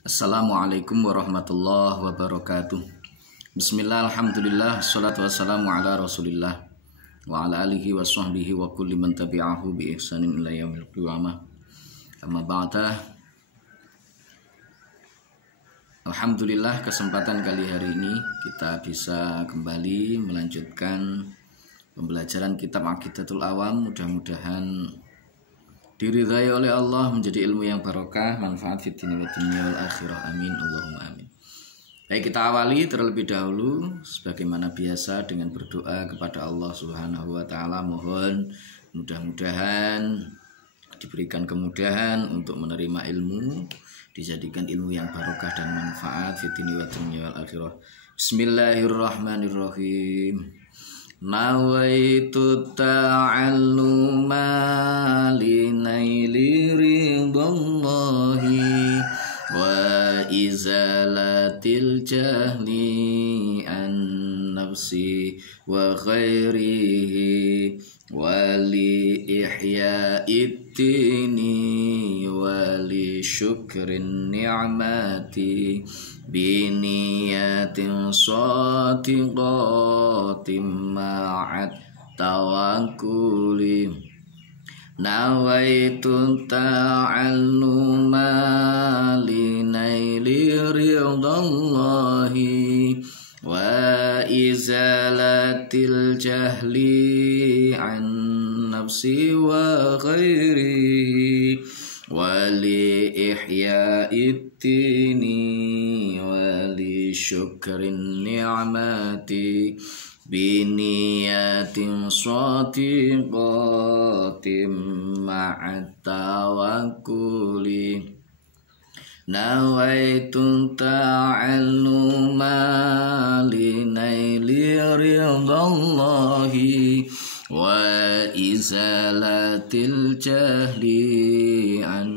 Assalamualaikum warahmatullahi wabarakatuh. Bismillah, alhamdulillah, salatu wassalamu ala rasulillah wa ala alihi wa sahbihi wa kulli man tabi'ahu bi ihsanin ila yaumil qiyamah. Amma ba'da. Alhamdulillah, kesempatan kali hari ini kita bisa kembali melanjutkan pembelajaran kitab Aqidatul Awam. Mudah-mudahan diridhai oleh Allah, menjadi ilmu yang barokah, manfaat fid dini wa dunya wal akhirah. Amin Allahumma amin. Baik, kita awali terlebih dahulu sebagaimana biasa dengan berdoa kepada Allah Subhanahu wa taala. Mohon mudah-mudahan diberikan kemudahan untuk menerima ilmu, dijadikan ilmu yang barokah dan manfaat fid dini wa dunya wal akhirah. Bismillahirrahmanirrahim. Nawaitu ta'alluma linaili ridallahi wa izalatil jahli an nafsi wa khairihi wa li ihya'id dini wa li syukrin ni'mati biniyatin shadiqatin ma'at tawakkuli. Nawaitu ta'alluma linaili ridallahi wa izalatil jahli an nafsi wa ghairihi wa li ihya'id dini wa li syukrin ni'mati biniyatin shadiqatin ma'at tawakkuli. Nawaitu ta'alluma linaili ridallahi wa izalatil jahli an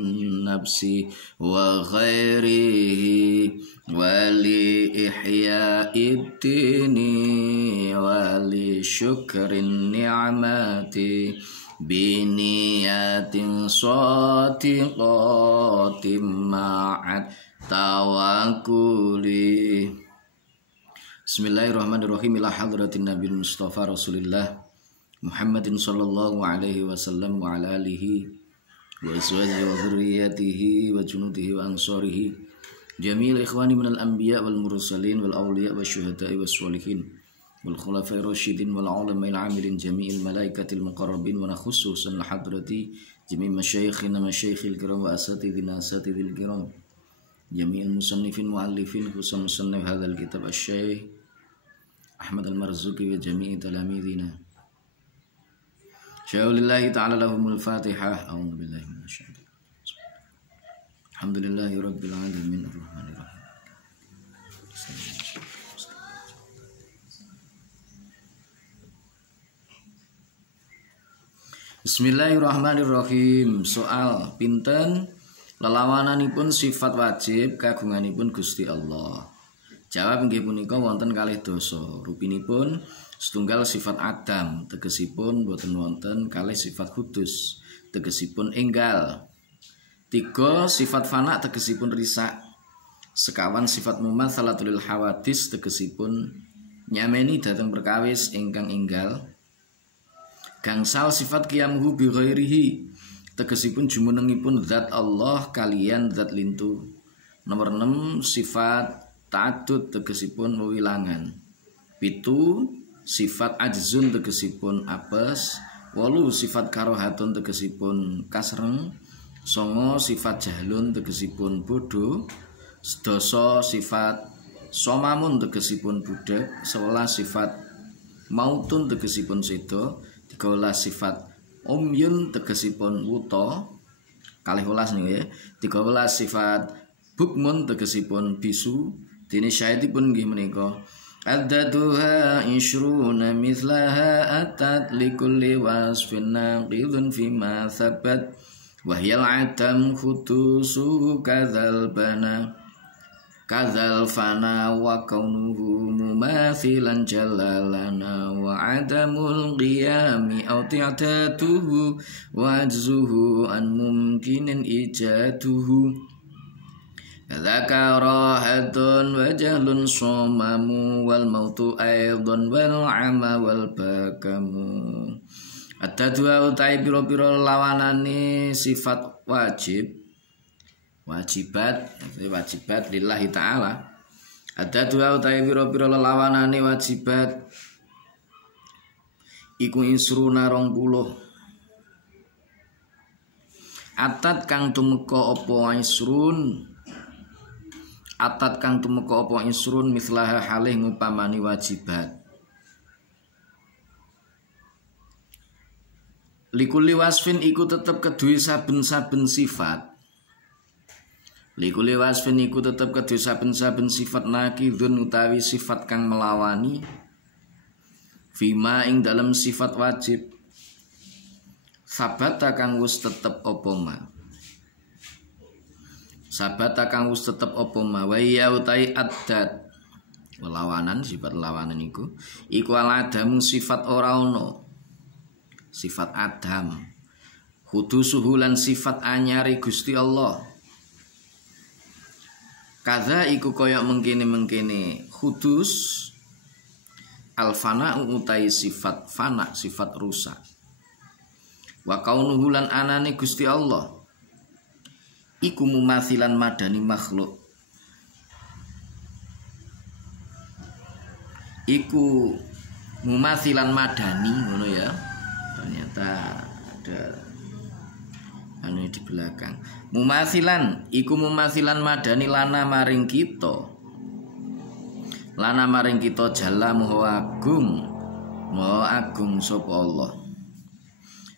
nafsi wa ghairihi wa li ihya'id dini wa li syukrin ni'mati biniyatin shadiqatin ma'at tawakkuli. Bismillahirrahmanirrahim. Ila hadratin Nabil Mustafa Rasulillah Muhammadin sallallahu alaihi wasallam wa ala alihi wa azwajihi wa dzurriyyatihi wa junudihi wa ansarihi jami'il ikhwani minal anbiya wal mursalin wal awliya wa syuhada'i was sholihin wal khulafai rasyidin wal ulama'il amilin jami'il malaikatil muqarrabin wa nakhususan hadrati jami' masyayikhina masyayikhil kiram wa asatidina asatidil kiram jami'il musannifin muallifin khususan musannif hadzal kitab asy-syaikh Ahmad al-Marzuki wa jami'i talamidina. Syaulillahi ta'ala lahumul fatihah. A'udzu billahi minasyaitonir rajim. Alhamdulillahi rabbil alamin arrahmanir rahim. Bismillahirrahmanirrahim. Soal pinten lelawananipun sifat wajib kagunganipun Gusti Allah? Jawab nggih punika wonten kalih dosa. Rupinipun setunggal sifat adam, tegesipun boten wonten kalih sifat kudus, tegesipun enggal. 3 sifat fana, tegesipun risak. Sekawan sifat mumatsalatul hawadis, tegesipun nyameni dhateng perkawis ingkang enggal. Gangsal sifat qiyamhu bi ghairihi, tegesipun jumenengipun zat Allah kaliyan zat lintu. Nomor 6 sifat ta'addud, tegesipun wewilangan. 7 sifat ajzun, tegesipun apes. 8 sifat karohatun, tegesipun kasreng. 9 sifat jahlun, tegesipun bodoh. 10 sifat somamun, tegesipun budak. 11 sifat mautun, tegesipun sedo. 13 sifat umyun, tegesipun wuta. Kalih 12 nih ya. 13 sifat bukmun, tegesipun bisu. Dene syaitipun nggih menika addaduha ishruna mithlaha atat likulli wasfin naqidun fima thabat wahyal adam khutusu kadzal bana kadzal fana wa kaunuhu mumathilan jalalana wa adamul qiyami aw ti'tatuhu wa ajzuhu an mumkinin ijaduhu Kadzaka rahatun wa jahlun somamu wal mautu aidon wal ama wal bakamu. Ada dua utai piro-piro lawanane sifat wajibat lillahi ta'ala. Ada dua utai piro-piro lawanane wajibat iku isruna 20. Atat kang tumeka apa isrun mislaha halih ngupamani wajibat. Likuli wasfin iku tetep kedue saben-saben sifat. Nakidun utawi sifat kang melawani fima ing dalam sifat wajib. Sabata kang wis tetep apa ma wa ya utai adat lawanan sifat lawanan iku aladamu sifat ora ono sifat adam hudusuhulan sifat anyari Gusti Allah kaza iku koyok mengkene hudus alfana utai sifat fana sifat rusak wa kaunuhu lan anane Gusti Allah iku mumathilan madani makhluk. Iku mumathilan madani ngono ya. Ternyata ada anu di belakang. Mumathilan iku mumathilan madani lana maring kita. Jalla maha agung sapa Allah.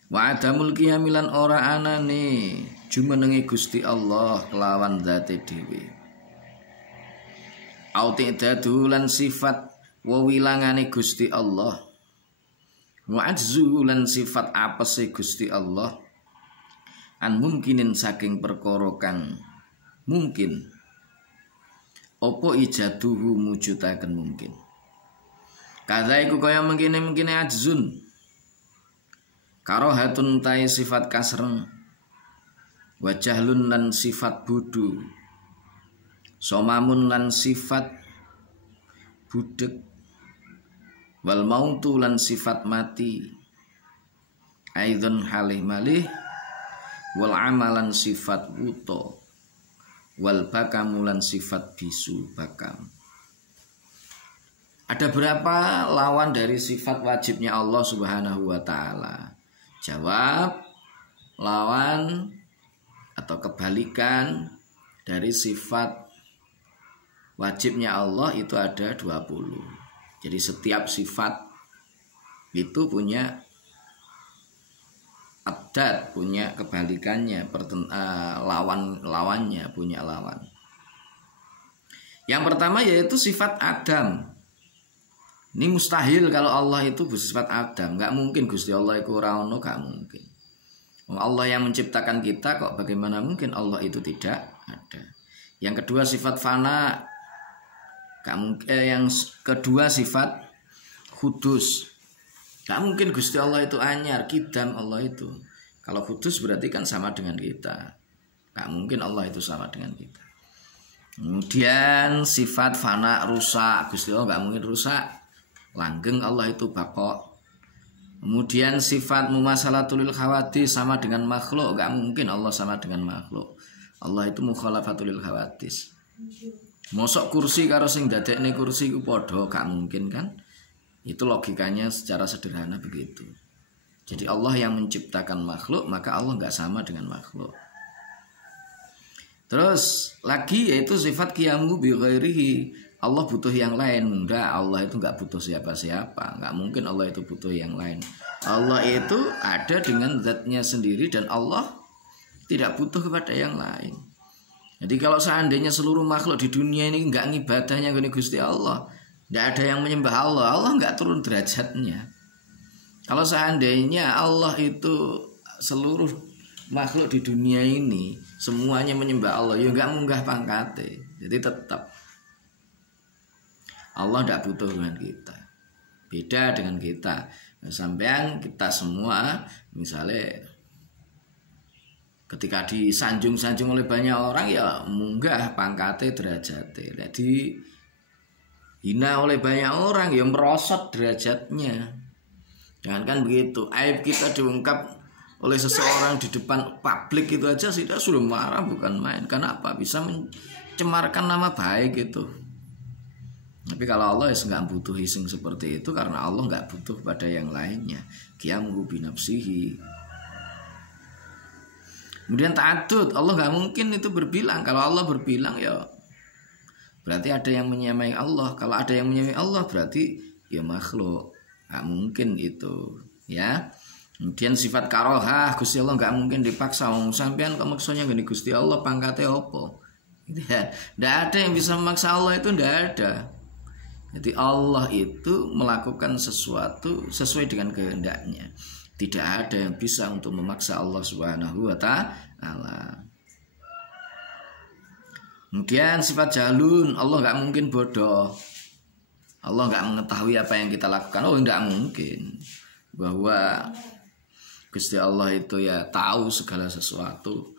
Wa adamul qiyamilan ora anane jumenenge Gusti Allah kelawan zate dhewe. Auti dadulan sifat wewilangane Gusti Allah. Wa ajzulan sifat apese Gusti Allah. An mungkinin saking perkara kang mungkin. Apa ijaduhu mujudaken mungkin. Kadha iku kaya mungkine ajzun. Karohatun tai sifat kasreng. Wajahlun lan sifat budu. Somamun lan sifat budek. Wal mautu lan sifat mati. Aidon halih malih. Wal amalan sifat wuto. Wal bakamulan sifat bisu bakam. Ada berapa lawan dari sifat wajibnya Allah Subhanahu wa ta'ala? Jawab, lawan atau kebalikan dari sifat wajibnya Allah itu ada 20. Jadi setiap sifat itu punya adat, punya kebalikannya, lawannya punya lawan. Yang pertama yaitu sifat Adam. Ini mustahil kalau Allah itu bersifat Adam. Gak mungkin Gusti Allah itu ora ono, gak mungkin. Allah yang menciptakan kita kok bagaimana mungkin Allah itu tidak ada. Yang kedua sifat fana. Yang kedua sifat hudus. Gak mungkin Gusti Allah itu anyar, kidam Allah itu. Kalau hudus berarti kan sama dengan kita. Gak mungkin Allah itu sama dengan kita. Kemudian sifat fana rusak. Gusti Allah gak mungkin rusak. Langgeng Allah itu bako. Kemudian sifat mumasalatul khawatis sama dengan makhluk. Gak mungkin Allah sama dengan makhluk. Allah itu mukhalafatul khawatis. Mosok kursi karo sing dadekne kursi ku padha, gak mungkin kan? Itu logikanya secara sederhana begitu. Jadi Allah yang menciptakan makhluk, maka Allah gak sama dengan makhluk. Terus lagi yaitu sifat qiyamu bi ghairihi. Allah butuh yang lain. Enggak, Allah itu enggak butuh siapa-siapa. Enggak mungkin Allah itu butuh yang lain. Allah itu ada dengan zatnya sendiri dan Allah tidak butuh kepada yang lain. Jadi kalau seandainya seluruh makhluk di dunia ini enggak ngibadahnya kepada Gusti Allah, enggak ada yang menyembah Allah, Allah enggak turun derajatnya. Kalau seandainya Allah itu seluruh makhluk di dunia ini semuanya menyembah Allah, ya enggak munggah pangkate. Jadi tetap Allah tidak butuh dengan kita. Beda dengan kita. Sampean kita semua misalnya Ketika disanjung-sanjung oleh banyak orang ya munggah pangkate derajate. Jadi hina oleh banyak orang ya merosot derajatnya. Jangankan begitu, aib kita diungkap oleh seseorang di depan publik itu aja sudah marah bukan main. Karena apa? Bisa mencemarkan nama baik itu. Tapi kalau Allah ya nggak butuh iseng seperti itu, karena Allah nggak butuh pada yang lainnya. Qiyamuhu binafsihi. Kemudian ta'addud, Allah nggak mungkin itu berbilang. Kalau Allah berbilang ya berarti ada yang menyamai Allah. Kalau ada yang menyamai Allah berarti ya makhluk. Nggak mungkin itu, ya. Kemudian sifat karohah, Gusti Allah nggak mungkin dipaksa. Sampean kok maksudnya gini, Gusti Allah pangkatnya opo? Tidak ada yang bisa memaksa Allah, itu tidak ada. Jadi Allah itu melakukan sesuatu sesuai dengan kehendaknya. Tidak ada yang bisa untuk memaksa Allah Subhanahu wa ta'ala. Kemudian sifat jalun, Allah nggak mungkin bodoh. Allah nggak mengetahui apa yang kita lakukan. Oh, nggak mungkin. Bahwa Gusti Allah itu ya tahu segala sesuatu.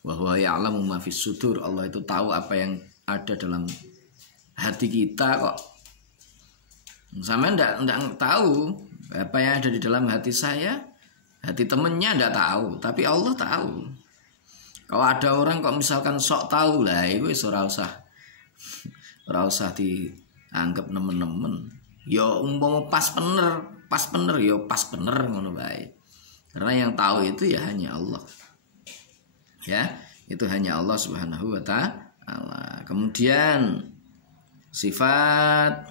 Bahwa ya'lamu ma fis sudur, Allah itu tahu apa yang ada dalam hati kita kok. Sama ndak tahu apa yang ada di dalam hati saya, hati temennya ndak tahu, tapi Allah tahu. Kalau ada orang kok misalkan sok tahu lah, itu ora usah dianggap nemen-nemen. Ya umpama pas bener ya pas bener ngono bae. Karena yang tahu itu ya hanya Allah. Ya, itu hanya Allah Subhanahu wa ta'ala. Kemudian sifat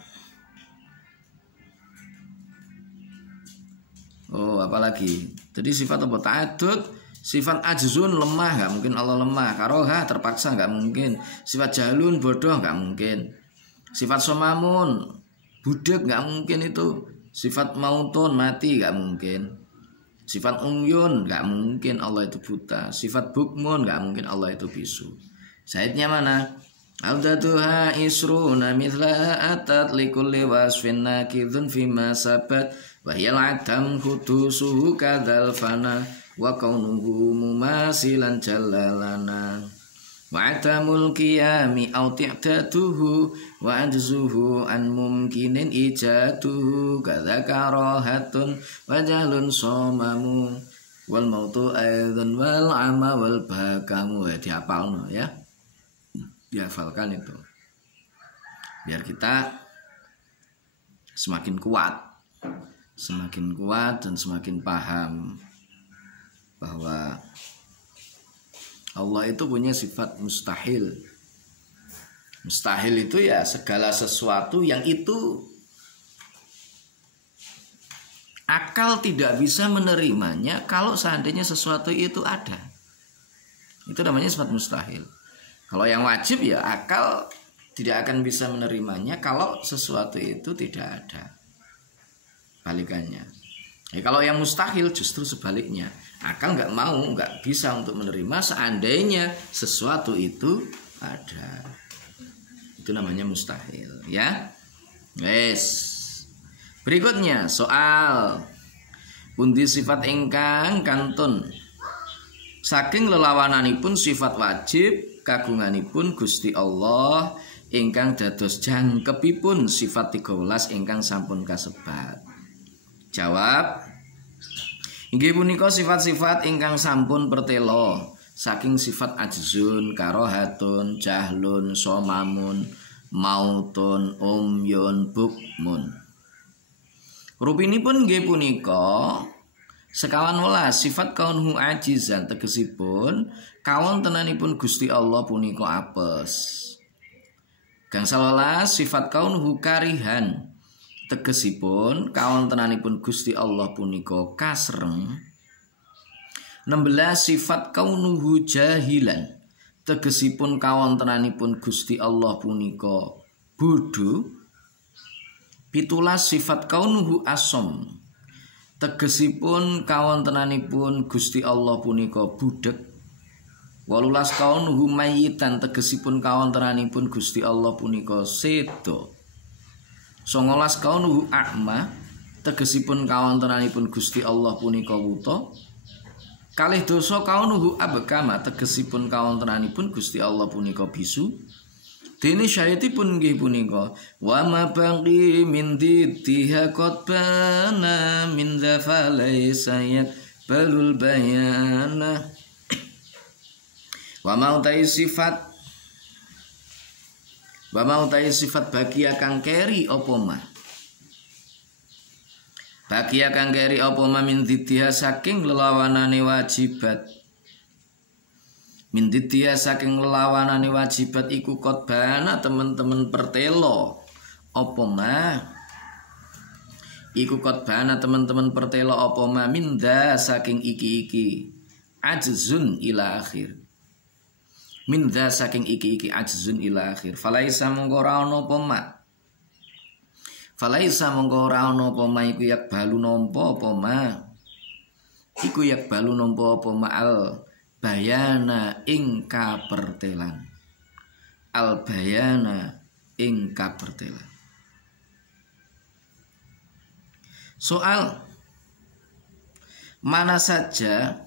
apalagi? Jadi sifat apa? Ta'addud, sifat ajzun lemah, nggak mungkin Allah lemah. Karoha terpaksa, nggak mungkin. Sifat jalun bodoh, nggak mungkin. Sifat somamun budak, nggak mungkin itu. Sifat mautun mati, nggak mungkin. Sifat umyun, nggak mungkin Allah itu buta. Sifat bukmun, nggak mungkin Allah itu bisu. Saidnya mana? Aldatuha isruna mithla atat likulli wasfin nakidun fima sabat wahyal adam khudusuhu kadzal fana wa kaunuhu mumasilan jalalana wa atamul qiyami au ti'datuhu wa ajzuhu an mumkinin ijaduhu kadzakarahatun wa jahlun somamu wal mautu aidan wal ama wal bakamu. Dihafalno ya. Dihafalkan itu biar kita semakin kuat dan semakin paham bahwa Allah itu punya sifat mustahil. Mustahil itu ya segala sesuatu yang itu akal tidak bisa menerimanya kalau seandainya sesuatu itu ada. Itu namanya sifat mustahil. Kalau yang wajib ya akal tidak akan bisa menerimanya kalau sesuatu itu tidak ada. Balikannya. Ya, kalau yang mustahil justru sebaliknya. Akal nggak bisa untuk menerima seandainya sesuatu itu ada. Itu namanya mustahil, ya. Wes. Berikutnya soal pundi sifat ingkang kantun saking lelawananipun sifat wajib kagunganipun Gusti Allah ingkang dados jangkepipun sifat 13 ingkang sampun kasebat. Jawab, inggih punika sifat-sifat ingkang sampun pertelo saking sifat ajzun, karohatun, jahlun, somamun, mautun, umyun, bukmun. Rupinipun nggih punika sekawan welas sifat kaunhu ajizan tegesipun kawontenanipun Gusti Allah punika apes. Gangsal welas sifat kaunhu karihan tegesipun kawontenanipun Gusti Allah punika kasreng. 16 sifat kaunuhu jahilan tegesipun kawontenanipun Gusti Allah punika bodho. 17 sifat kaunuhu asom tegesipun kawontenanipun Gusti Allah punika budheg. 18 kaunuhu mayyitan tegesipun kawontenanipun Gusti Allah punika seda. 19 kaunuhu a'ma tegesipun kawontenanipun Gusti Allah punika wuta. Kalih dosa kaunuhu abkama tegesipun kawontenanipun Gusti Allah punika bisu. Dene syayatipun nggih punika wa ma baqi min diddiha qad bana min dzafalaisa balul bayana. Wa mautai sifat bagia kang keri apa mah. Bagia kang keri apa mah min diddiha saking lelawanane wajibat. Min diddiha saking lelawanane wajibat iku kotbana teman-teman pertelo apa mah. Iku kotbana teman-teman pertelo apa mah minda saking iki-iki ajzun ila akhir. Minda saking iki-iki ajzun ila akhir. Falaisa mongko ora ana apa mah. Falaisa mongko ora ana apa mah iku yak balu nampa apa mah. Iku yak balu nampa apa mah al bayana ing kapertelan. Al bayana ing kapertelan. Soal mana saja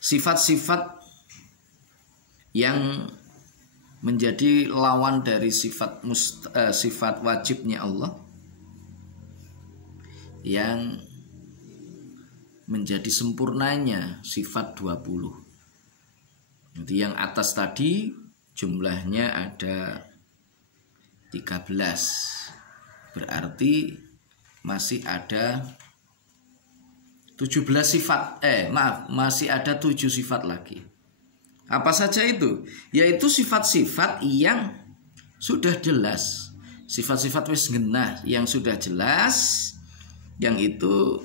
sifat-sifat yang menjadi lawan dari sifat wajibnya Allah yang menjadi sempurnanya sifat 20. Jadi yang atas tadi jumlahnya ada 13. Berarti masih ada 17 sifat. Masih ada 7 sifat lagi. Apa saja itu? Yaitu sifat-sifat yang sudah jelas. Sifat-sifat wis genah yang sudah jelas, yang itu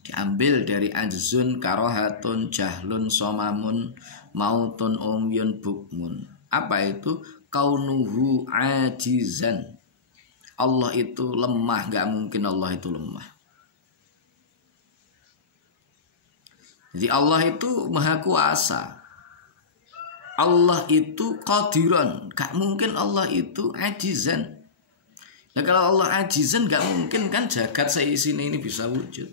diambil dari ajzun, karohatun, jahlun, somamun, mautun, umyun, bukmun. Apa itu? Kaunuhu ajizan. Allah itu lemah, gak mungkin Allah itu lemah. Jadi Allah itu maha kuasa. Allah itu qadiran, gak mungkin Allah itu ajizan. Nah kalau Allah ajizan gak mungkin kan jagat seisinya ini bisa wujud.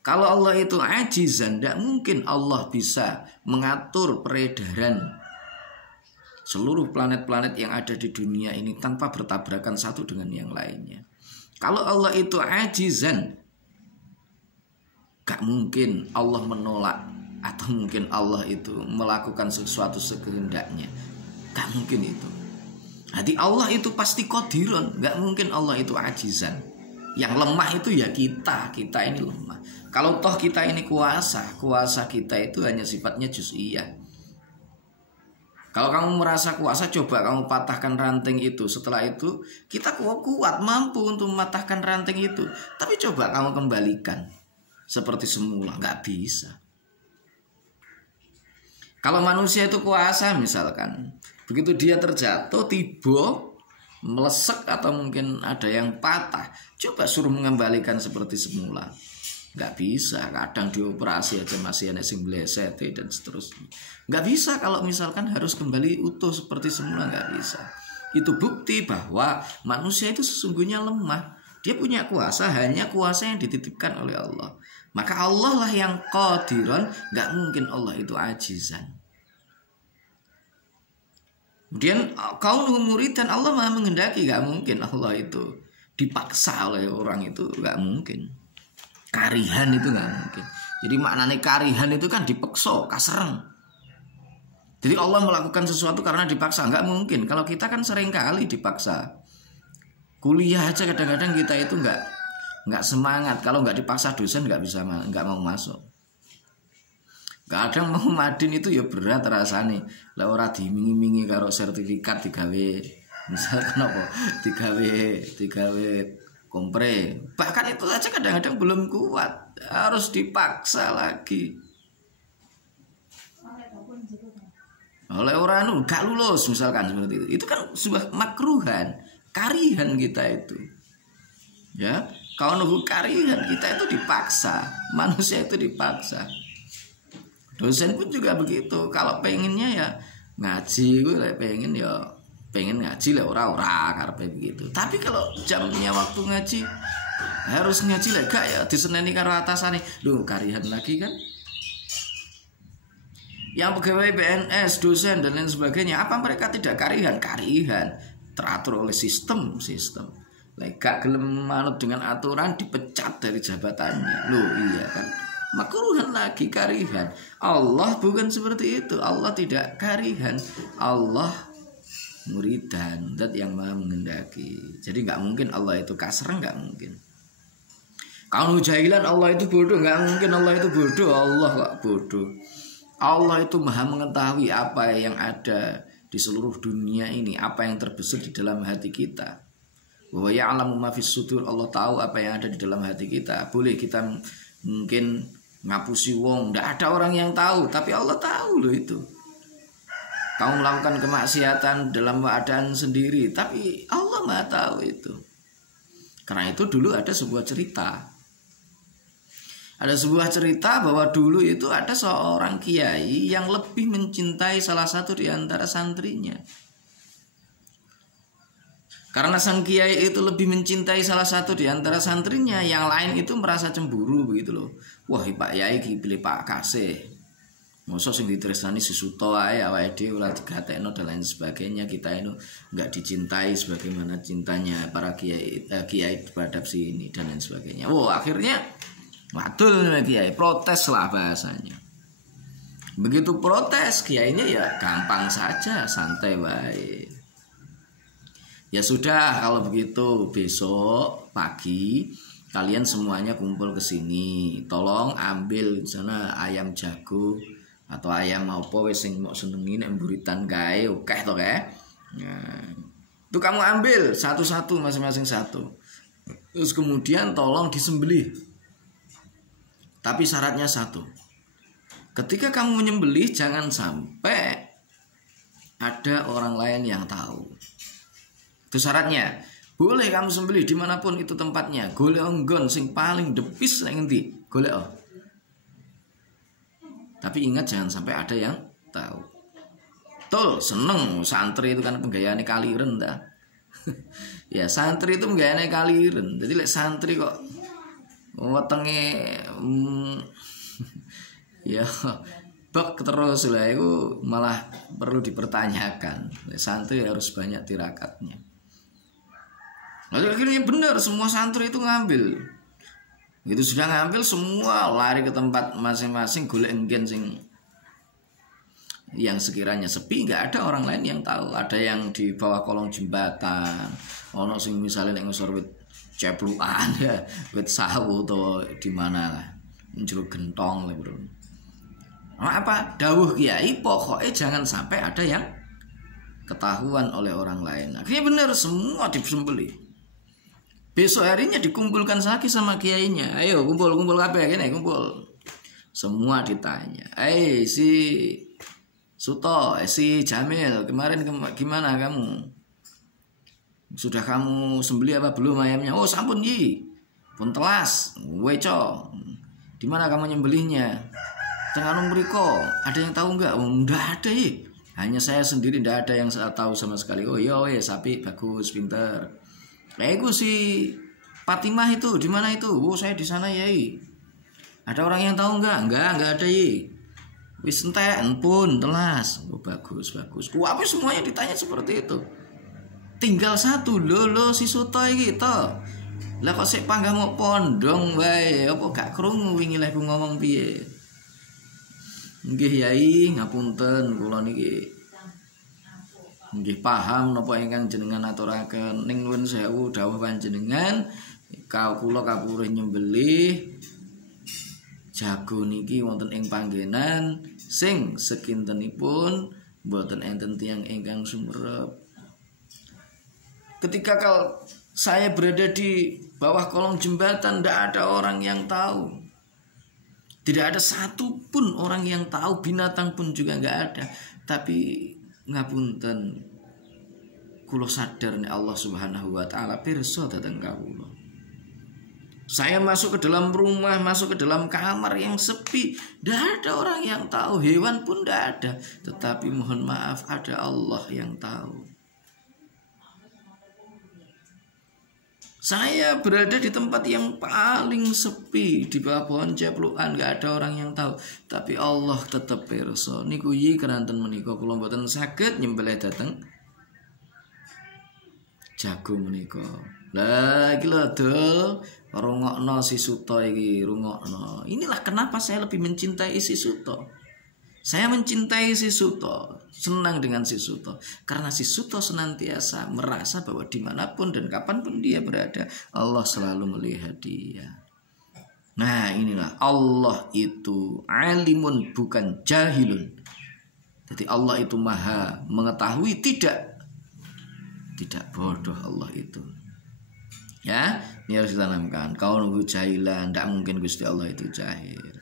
Kalau Allah itu ajizan, tidak mungkin Allah bisa mengatur peredaran seluruh planet-planet yang ada di dunia ini tanpa bertabrakan satu dengan yang lainnya. Kalau Allah itu ajizan, gak mungkin Allah menolak atau mungkin Allah itu melakukan sesuatu sekehendaknya. Gak mungkin itu. Jadi Allah itu pasti qadiran, gak mungkin Allah itu ajizan. Yang lemah itu ya kita ini lemah. Kalau toh kita ini kuasa kita itu hanya sifatnya juz'iyah. Kalau kamu merasa kuasa, coba kamu patahkan ranting itu. Setelah itu kita kuat, mampu untuk mematahkan ranting itu. Tapi coba kamu kembalikan seperti semula, nggak bisa. Kalau manusia itu kuasa misalkan, begitu dia terjatuh, tiba, melesek atau mungkin ada yang patah, coba suruh mengembalikan seperti semula. Nggak bisa, kadang dioperasi aja masih ada sing bleset dan seterusnya. Nggak bisa kalau misalkan harus kembali utuh seperti semula, nggak bisa. Itu bukti bahwa manusia itu sesungguhnya lemah. Dia punya kuasa, hanya kuasa yang dititipkan oleh Allah. Maka Allah lah yang qadiran, nggak mungkin Allah itu ajizan. Kemudian kaunu muridan, Allah maha menghendaki, nggak mungkin Allah itu dipaksa oleh orang itu, nggak mungkin. Karihan itu nggak mungkin. Jadi maknanya karihan itu kan dipaksa, kasereng. Jadi Allah melakukan sesuatu karena dipaksa, nggak mungkin. Kalau kita kan sering kali dipaksa. Kuliah aja kadang-kadang kita itu nggak semangat. Kalau nggak dipaksa dosen nggak mau masuk. Kadang mau madin itu ya berat rasanya. Lah ora dimingi-mingi karo sertifikat digawe, misalkan apa? Digawe kompre. Bahkan itu saja kadang-kadang belum kuat, harus dipaksa lagi. Oleh orang gak lulus misalkan seperti itu. Itu kan sebuah makruhan, karihan kita itu. Ya, kalau nunggu karihan kita itu dipaksa, manusia itu dipaksa. Dosen pun juga begitu. Kalau pengennya ya ngaji, gue pengen ngaji lah ora karepe begitu. Tapi kalau jamnya waktu ngaji Harus ngaji lek gak ya diseneni karo atasane. Lho, karihan lagi kan? Yang pegawai PNS, dosen dan lain sebagainya, apa mereka tidak karihan? Karihan, teratur oleh sistem. Lek gak gelem manut dengan aturan dipecat dari jabatannya. Loh, iya kan? Makruhan lagi, karihan. Allah bukan seperti itu. Allah tidak karihan. Allah muridan, zat yang maha mengendaki. Jadi nggak mungkin Allah itu kasar, nggak mungkin. Kalau jahilan Allah itu bodoh, nggak mungkin Allah itu bodoh. Allah nggak bodoh. Allah itu maha mengetahui apa yang ada di seluruh dunia ini, apa yang terbesit di dalam hati kita. Wa ya'lamu ma fis sudur, Allah tahu apa yang ada di dalam hati kita. Boleh kita mungkin ngapusi wong, nggak ada orang yang tahu, tapi Allah tahu loh itu. Kamu melakukan kemaksiatan dalam keadaan sendiri, tapi Allah maha tahu itu. Karena itu dulu ada sebuah cerita. Ada sebuah cerita bahwa dulu itu ada seorang kiai yang lebih mencintai salah satu di antara santrinya. Karena sang kiai itu lebih mencintai salah satu di antara santrinya, yang lain itu merasa cemburu begitu loh. Wah, Pak Yai pilih Pak Kasih. Mosok sing ditresnani si Suto ae awake dhewe ora digatekno dan lain sebagainya, kita itu enggak dicintai sebagaimana cintanya para kiai terhadap si ini dan lain sebagainya. Akhirnya wadul kiai protes lah bahasanya. Begitu protes, kiainya ya gampang saja, santai wae. Ya sudah, kalau begitu besok pagi kalian semuanya kumpul ke sini. Tolong ambil di sana ayam jago atau ayam apa wis sing mok senengi nek mburitan kae, oke to kae. Nah, itu kamu ambil satu-satu, masing-masing satu. Terus kemudian tolong disembelih. Tapi syaratnya satu. Ketika kamu menyembelih jangan sampai ada orang lain yang tahu. Itu syaratnya. Boleh kamu sembelih dimanapun itu tempatnya. Golek nggon sing paling depis nek ngendi? Golek. Tapi ingat jangan sampai ada yang tahu. Betul, seneng santri itu kan penggayaane kaliren dah. Ya santri itu penggayaane kaliren. Jadi lek santri kok wetenge ya bak terus lah itu malah perlu dipertanyakan. Santri harus banyak tirakatnya. Lalu akhirnya benar semua santri itu ngambil. Itu sudah ngambil semua lari ke tempat masing-masing golek enggen sing yang sekiranya sepi, nggak ada orang lain yang tahu. Ada yang di bawah kolong jembatan, ono sing misalnya nek ngisor wit ceplukan ya, wit sawu atau di mana lah, njero gentong lah bro. Apa dawuh kiai pokoknya jangan sampai ada yang ketahuan oleh orang lain. Akhirnya benar semua disembelih. Besok harinya dikumpulkan lagi sama kiainya. Ayo kumpul kabeh kene kumpul. Semua ditanya. Si Suto, si Jamil, kemarin gimana kamu? Sudah kamu sembelih apa belum ayamnya? Oh, sampun Yi. Pun telas. Weco. Di mana kamu nyembelihnya? Tengah mriko. Ada yang tahu enggak? Enggak ada, Yi. Hanya saya sendiri, enggak ada yang saya tahu sama sekali. Oh iya, sapi bagus, pinter. Itu si Fatimah itu di mana itu? Oh, saya di sana Yai. Ada orang yang tahu enggak? Enggak ada Yai. Wis entek pun telas. Oh, bagus. Apa semuanya ditanya seperti itu. Tinggal satu lho si Suto iki to. Lah kok sik panggah mau pondong wae, apa gak krungu wingi lek ngomong piye? Nggih Yai, ngapunten kula niki nggih paham napa ingkang jenengan aturaken. Ning nuwun sewu dawuh panjenengan, kula kapurih nyembelih jago niki wonten ing panggenan sing sekintenipun mboten enten tiyang ingkang sumerep. Ketika saya berada di bawah kolong jembatan, tidak ada orang yang tahu. Tidak ada satupun orang yang tahu, binatang pun juga nggak ada. Tapi ngapunten, kula sadar nih Allah Subhanahu wa taala pirsa dhateng kawula. Saya masuk ke dalam rumah, masuk ke dalam kamar yang sepi, tidak ada orang yang tahu, hewan pun tidak ada. Tetapi mohon maaf, ada Allah yang tahu. Saya berada di tempat yang paling sepi, di bawah pohon ceplukan, gak ada orang yang tahu. Tapi Allah tetap pirsa. Niku yi keranten menika kula mboten saged nyembelih dateng jagung menika. Lah iki lho dul, rungokno si Suto iki, rungokno. Inilah kenapa saya lebih mencintai si Suto. Saya mencintai si Suto, senang dengan si Suto, karena si Suto senantiasa merasa bahwa dimanapun dan kapanpun dia berada, Allah selalu melihat dia. Nah inilah Allah itu alimun bukan jahilun. Jadi Allah itu maha mengetahui, tidak bodoh Allah itu. Ya, ini harus ditanamkan. Kaunuhu jahilan, tidak mungkin Gusti Allah itu jahil.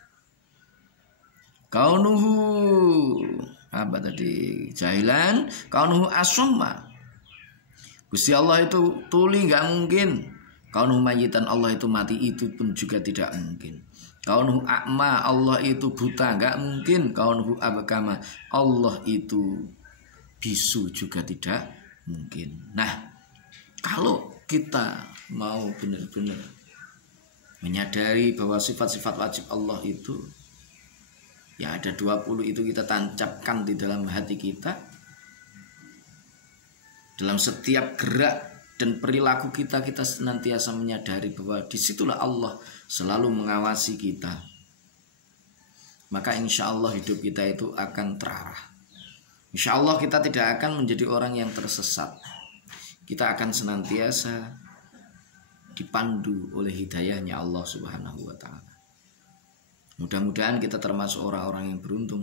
Kaunuhu apa tadi? Jahilan, kaunuhu asomma. Gusti Allah itu tuli, nggak mungkin. Kaunuhu mayitan, Allah itu mati, itu pun juga tidak mungkin. Kaunuhu a'ma, Allah itu buta, nggak mungkin. Kaunuhu abkama, Allah itu bisu, juga tidak mungkin. Nah, kalau kita mau benar-benar menyadari bahwa sifat-sifat wajib Allah itu ya ada 20 itu kita tancapkan di dalam hati kita, dalam setiap gerak dan perilaku kita, kita senantiasa menyadari bahwa disitulah Allah selalu mengawasi kita. Maka insya Allah hidup kita itu akan terarah. Insya Allah kita tidak akan menjadi orang yang tersesat. Kita akan senantiasa dipandu oleh hidayahnya Allah Subhanahu wa ta'ala. Mudah-mudahan kita termasuk orang-orang yang beruntung,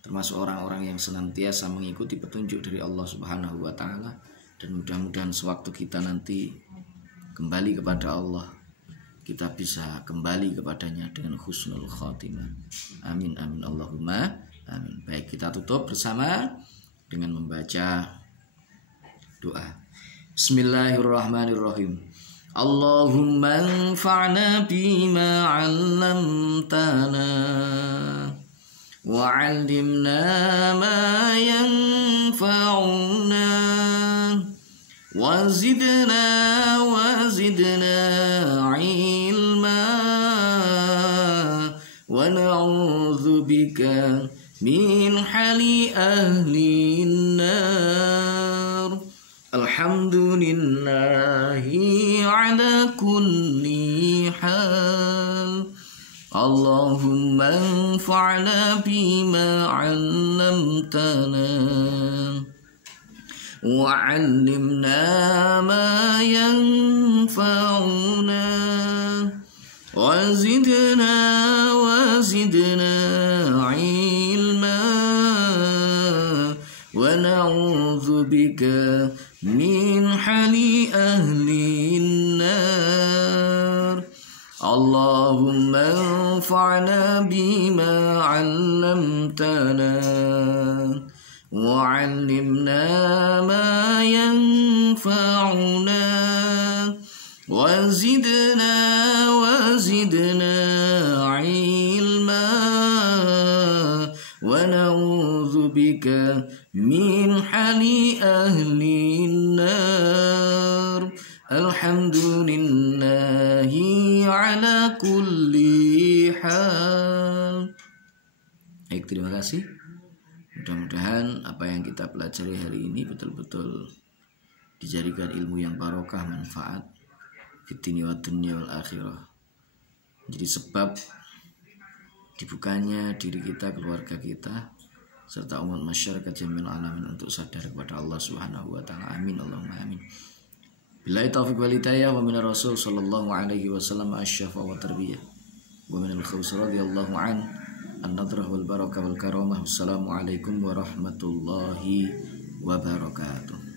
termasuk orang-orang yang senantiasa mengikuti petunjuk dari Allah Subhanahu wa ta'ala, dan mudah-mudahan sewaktu kita nanti kembali kepada Allah, kita bisa kembali kepadanya dengan husnul khatimah. Amin amin Allahumma amin. Baik, kita tutup bersama dengan membaca doa. Bismillahirrahmanirrahim. Allahumma anfa'na bima 'allamtana wa 'allimna ma yanfa'una wa zidna ilma wa na'udzu bika min hali ahli an-nar. Alhamdulillahi ala kulli hal. Allahumma anfa'na bima 'allamtana wa 'allimna ma yanfa'una wa zidna ilma wa na'udzu bika min hali ahli an-nar. Allahumma anfa'na bima 'allamtana wa 'allimna ma yanfa'una wa zidna ilma wa na'udzu bika min hali ahli an-nar. Alhamdulillahi ala kulli hal. Baik, terima kasih. Mudah-mudahan apa yang kita pelajari hari ini betul-betul dijadikan ilmu yang barokah, manfaat fid dunya wad dunya wal akhirah. Jadi sebab dibukanya diri kita, keluarga kita, serta umat masyarakat jami'al alamin untuk sadar kepada Allah Subhanahu wa ta'ala. Amin Allahumma amin. Billahi taufiq wal hidayah wa minar rasul sallallahu alaihi wasallam asy-syafa wa tarbiyah wa minal khaus radhiyallahu an an-nadrah wal barakah wal karamah. Wassalamu alaikum warahmatullahi wabarakatuh.